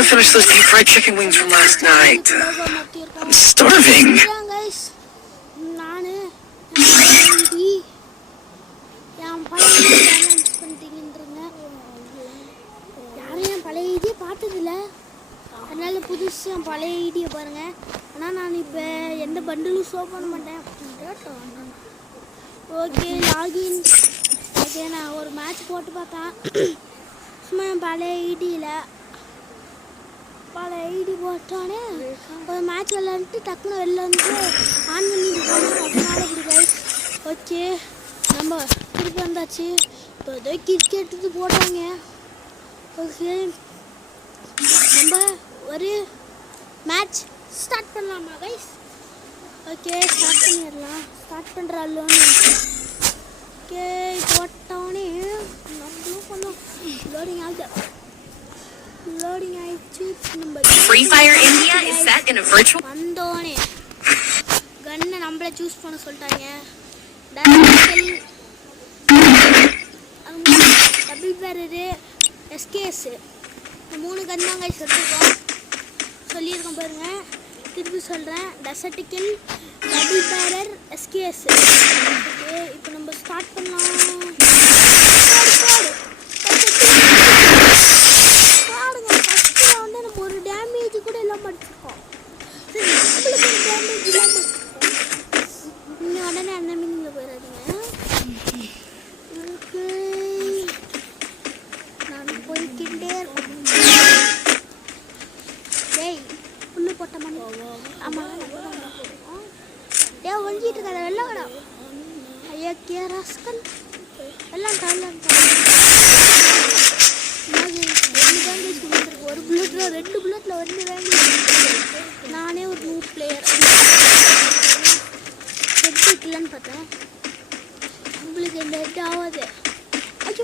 gonna finish those deep fried chicken wings from last night. I'm starving. அதனால புதுசா பழைய idea பாருங்க. ஆனா நான் இப்போ எந்த பண்டிலும் ஷோ பண்ண மாட்டேன். Okay login. ஓகே நான் ஒரு மேட்ச் போட்டு பார்த்தேன். சும்மா பழைய ஐடி போட்டானே ஒரு மேட்ச் விளையாண்டுட்டு டக்குன்னு வெளில வந்து ஆன் பண்ணிட்டு. ஓகே நம்ம திருப்பி வந்தாச்சு. இப்போ ஏதோ கிரிக்கெட்டு போட்டாங்க. ஓகே நம்ம ஒரு மேட்ச் ஸ்டார்ட் பண்ணலாமா கைஸ்? ஓகே ஸ்டார்ட் பண்ணிடலாம். ஸ்டார்ட் பண்ணுறாலும் ஓகே போட்டோன்னே நம்மளும் பண்ணோம். லோடிங் ஆயிடுச்சு. நம்ம Free Fire India is set in a virtual வந்தோனே கன்னை நம்மளே சூஸ் பண்ண சொல்லிட்டாங்க. டபுள் பேரரு எஸ்கேஎஸ் 3 கன் தான் கைஸ் எடுத்துருக்கோம். சொல்லியிருக்கோம் பாருங்க. திருப்பி சொல்கிறேன். டெசர்டிக்கல் டபுள் பேரர் எஸ்கேஎஸ். ஓகே இப்போ நம்ம ஸ்டார்ட் பண்ணலாம். பாடுங்க ஃபஸ்ட்டு வந்து நம்ம ஒரு டேமேஜ் கூட இல்லாமல் அடிச்சிருக்கோம். நம்மளுக்கு ஒரு டேமேஜ் இல்லாமல் அடிச்சிருக்கோம். இன்னும் உடனே அந்த மீனிங்கில் போயிடாதீங்க. ஓகே நான் போய்கிட்டே இருக்கேன். புல்லு போட்ட மணி. ஆமாம் ஒழிஞ்சிட்டு இருக்காது வெள்ளம் கடை. ஐயா கே ராஸ்கல் எல்லாம் ஒரு புல்லட்ல 2 புல்லட்ல 1 வேண்டி. நானே ஒரு நியூ பிளேயர் ஹெட் இல்லைன்னு பார்த்தேன். உங்களுக்கு இந்த ஹெட் ஆகாது. டக்கு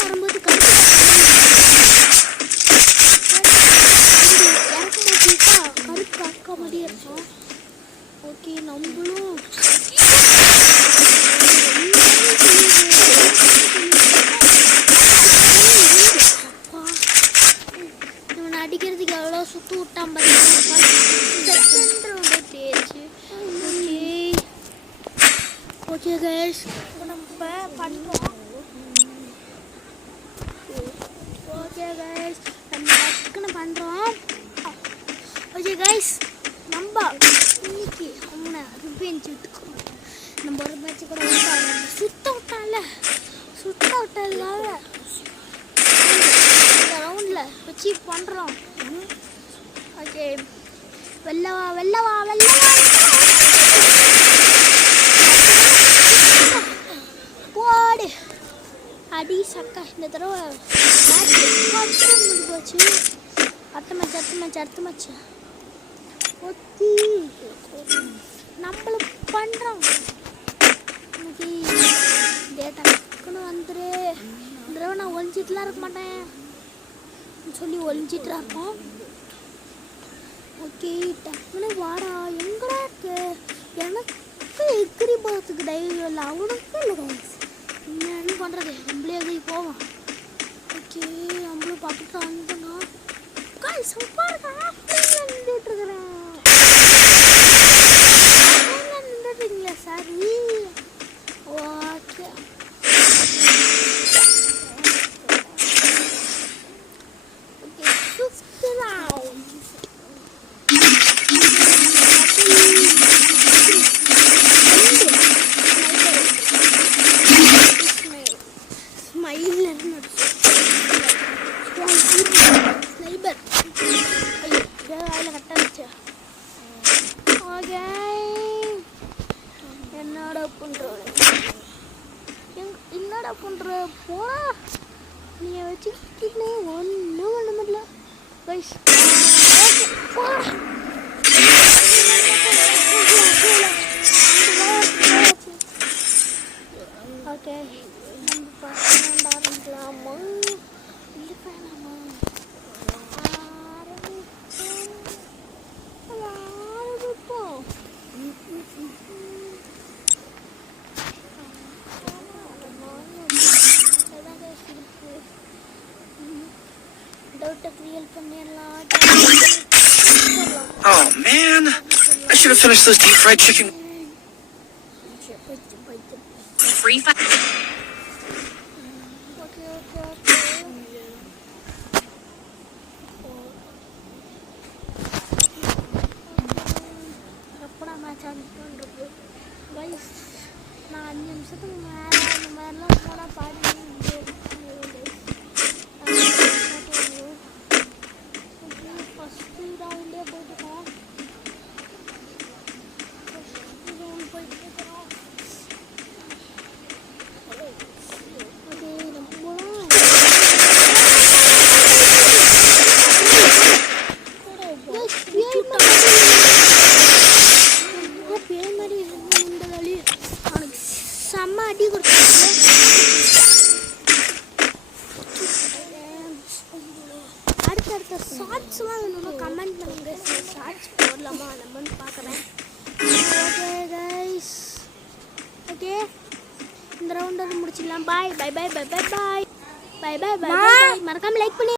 வரும்போது கருப்பு அக்கா மாதிரியே இருக்கும். ஓகே நம்மளும் இவனை அடிக்கிறதுக்கு எவ்வளோ சுற்று விட்டான் பார்த்தீங்கன்னா பேச்சு. ஓகே கைஸ் நம்ம பண்ணுறோம். ஓகே கைஸ் நம்ம டக்குன்னு பண்ணுறோம். ஓகே கைஸ் நம்ம இன்னைக்கு அவனை ரிவெஞ்ச் விட்டுக்கணும். நம்ம ஒரு மேட்ச் கூட சுத்த விட்டதுக்காக இந்த ரவுண்டில் வச்சு பண்ணுறோம். ஓகே வெள்ளவா போடு அடி சக்கா. இந்த தடவை மேட்ச் போச்சு. அடுத்த மேட்ச் ஓகே நம்மளும் பண்ணுறோம். இன்னைக்கு டக்குன்னு வந்துடு. இந்த தடவை நான் ஒழிஞ்சிட்டுலாம் இருக்க மாட்டேன் சொல்லி ஒழிஞ்சிட்டுலாம் இருப்போம். ஓகே டக்குன்னு வாடா. எங்கடா இருக்கு? எனக்கு எகிரி போகிறதுக்கு தைரியம் இல்லை. அவனுக்கு இல்லை என்னன்னு பண்ணுறது. நம்மளே எகிரி போவோம். ஓகே நம்மளும் பார்த்துட்டு வந்தோன்னா நின்றுட்டுருக்குறேன். நின்றுட்டுங்களா சார்? ஓகே என்னடா பண்ணுற போடா. நீ வச்சுக்கிட்டே ஒன்றும் பண்ண முடியல கைஸ். ஓகே நம்ம பசங்க ஆரம்பிக்கலாமா இல்லை வேணாமா? ஆரம்பிப்போம். பண்ணிடலாம். Oh man, I should have finished those deep fried chicken. Free fire. Okay. எப்படா மேட்ச் ஆரம்பிக்கணுன்றது கைஸ். நான் 5 நிமிஷத்துக்கு மேலே இந்த மாதிரிலாம் போனால் பாடி ஃபஸ்ட்டு ரவுண்டே போயிட்டுருக்கோம். செம்ம அடி கொடுத்தாங்க. அடுத்த ஷார்ட்ஸ்லாம் வேணும்னா கமெண்ட் பண்ணுங்க. ஷார்ட்ஸ் போடலாமா நம்மன்னு பார்க்குறேன். ஓகே கைஸ், ஓகே இந்த ரவுண்டை முடிச்சிடலாம். பாய். மறக்காம லைக் பண்ணி